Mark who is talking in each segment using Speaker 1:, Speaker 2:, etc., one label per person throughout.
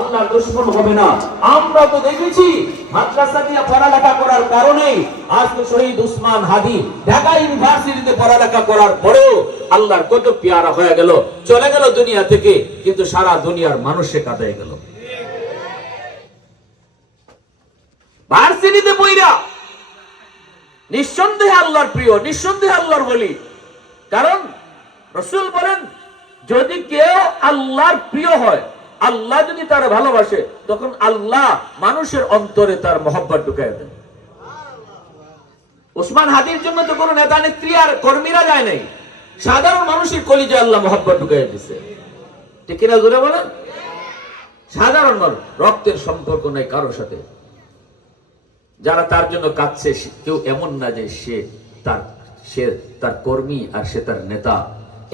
Speaker 1: আল্লাহ দুশ্মন হবে না। আমরা তো দেখেছি, মাদ্রাসা নিয়ে পড়ালেখা করার কারণেই আজ তো শহীদ উসমান হাদি ঢাকা ইউনিভার্সিটিতে পড়ালেখা করার পরেও আল্লাহর কত পেয়ারা হয়ে গেল, চলে গেল দুনিয়া থেকে, কিন্তু সারা দুনিয়ার মানুষে কাঁদায় গেল। ভার্সিটিতে বইরা নিঃসন্দেহে আল্লাহর প্রিয়, নিঃসন্দেহে আল্লাহর বলি। কারণ রসুল বলেন, যদি কেউ আল্লাহর প্রিয় হয় আল্লাহ যদি তার ভালোবাসে, তখন আল্লাহ মানুষের অন্তরে তার মহব্বত ঢুকাই দেন। উসমান হাদির জন্য তো কোনো নেতা নেত্রী আর কর্মীরা যায় নাই। সাধারণ মানুষের কলিজে আল্লাহ মহব্বত ঢুকাই দিছে। ঠিক কিনা জোরে বলেন? সাধারণ মানুষ, রক্তের সম্পর্ক নাই কারোর সাথে। যারা তার জন্য কাঁদছে কেউ এমন না যে সে তার সে তার কর্মী আর সে তার নেতা,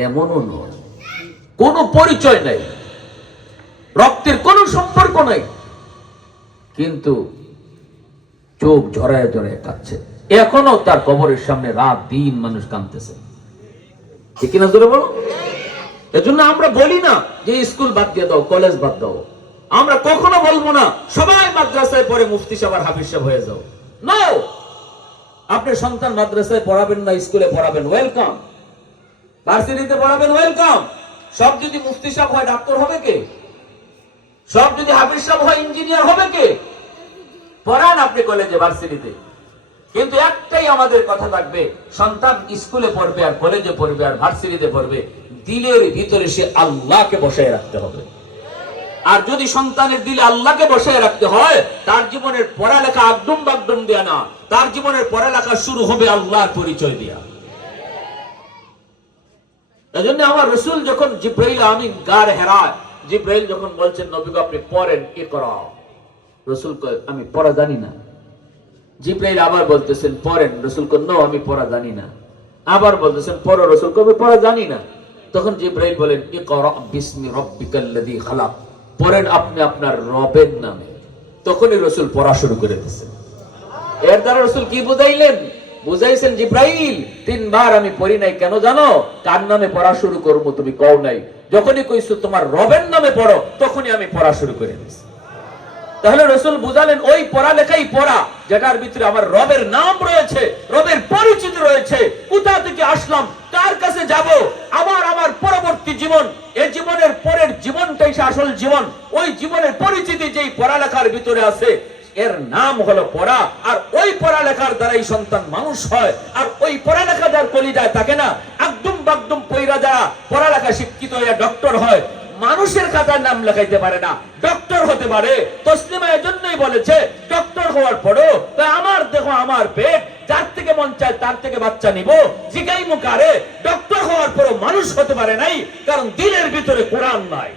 Speaker 1: এমনও নয়। কোনো পরিচয় নাই। রক্তের কোনো সম্পর্ক নাই। কিন্তু চোখ ঝরায় ঝরায় কাঁদছে। এখনও তার কবরের সামনে রাত দিন মানুষ কাঁদতেছে। ঠিক কিনা জোরে বলো? এজন্য আমরা বলি না যে স্কুল বাদ দিয়ে দাও, কলেজ বাদ দাও। আমরা কখনো বলব না, সবাই মাদ্রাসায় পড়ে মুফতি সাহেব আর হাফিজ সাহেব হয়ে যাও। নো আপনি সন্তান মাদ্রাসায় পড়াবেন না, স্কুলে পড়াবেন ওয়েলকাম ভার্সিটিতে পড়াবেন ওয়েলকাম সব যদি মুফতি সাহেব হয়, ডাক্তার হবে কে? সব যদি হাফিজ সাহেব হয় ইঞ্জিনিয়ার হবে কে? পড়ান আপনি কলেজে ভার্সিটিতে কিন্তু একটাই আমাদের কথা থাকবে, সন্তান স্কুলে পড়বে আর কলেজে পড়বে আর ভার্সিটিতে পড়বে, দিলের ভিতরে সে আল্লাহকে বসায় রাখতে হবে। আর যদি সন্তানের দিলে আল্লাহকে বসায় রাখতে হয়, তার জীবনের পড়ালেখা আগডুম বাগডুম দেয়া না, তার জীবনের পড়ালেখা শুরু হবে আল্লাহর পরিচয় দেয়া। এজন্য আমার রসুল যখন জিব্রাইল আমি গার হেরায় জিব্রাইল যখন বলছেন নবীকে আপনি পড়েন কি করাও রসুল আমি পড়া জানি না। জিব্রাইল আবার বলতেছেন পড়েন। রসুল কয়, আমি পড়া জানি না। আবার বলতেছেন পড়ো। রসুল কবে পড়া জানি না। তখন জিব্রাইল বলেন ইকরা বিসমি রাব্বিকাল্লাযী খালাক। পড়েন আপনি আপনার রবের নামে। তখনই রসুল পড়া শুরু করে দিয়েছেন। এর দ্বারা রসুল কি বুঝাইলেন? বুঝাইছেন জিব্রাইল তিনবার আমি পড়ি নাই কেন জানো? কার নামে পড়া শুরু করব তুমি কও নাই? যখনই কইছো তোমার রবের নামে পড়ো, তখনই আমি পড়া শুরু করে দিয়েছি। তাহলে রসুল বুঝালেন, ওই পড়ালেখাই পড়া, যেটার ভিতরে আমার রবের নাম রয়েছে, রবের পরিচিত রয়েছে, কোথা থেকে আসলাম, কার কাছে যাব, আমার আমার পরবর্তী জীবন এই জীবনের পরের জীবনটাই সে আসল জীবন, ওই জীবনের পরিচিতি যেই পড়ালেখার ভিতরে আছে, এর নাম হলো পড়া, আর ওই পড়ালেখার দ্বারাই সন্তান মানুষ হয়, আর ওই পড়ালেখা যার কলি যায় তাকে না, একদম বাকদম পৈরা যারা পড়ালেখা শিক্ষিত হয়ে ডক্টর হয়, মানুষের খাতার নাম লেখাইতে পারে না। ডক্টর হতে পারে, তসলিমা এজন্যই বলেছে ডক্টর হওয়ার পরও তাই আমার দেখো আমার পেট, যার থেকে মন চায় তার থেকে বাচ্চা নিব। জিগাই মুখারে ডক্টর হওয়ার পরও মানুষ হতে পারে নাই, কারণ দিনের ভিতরে কোরআন নাই।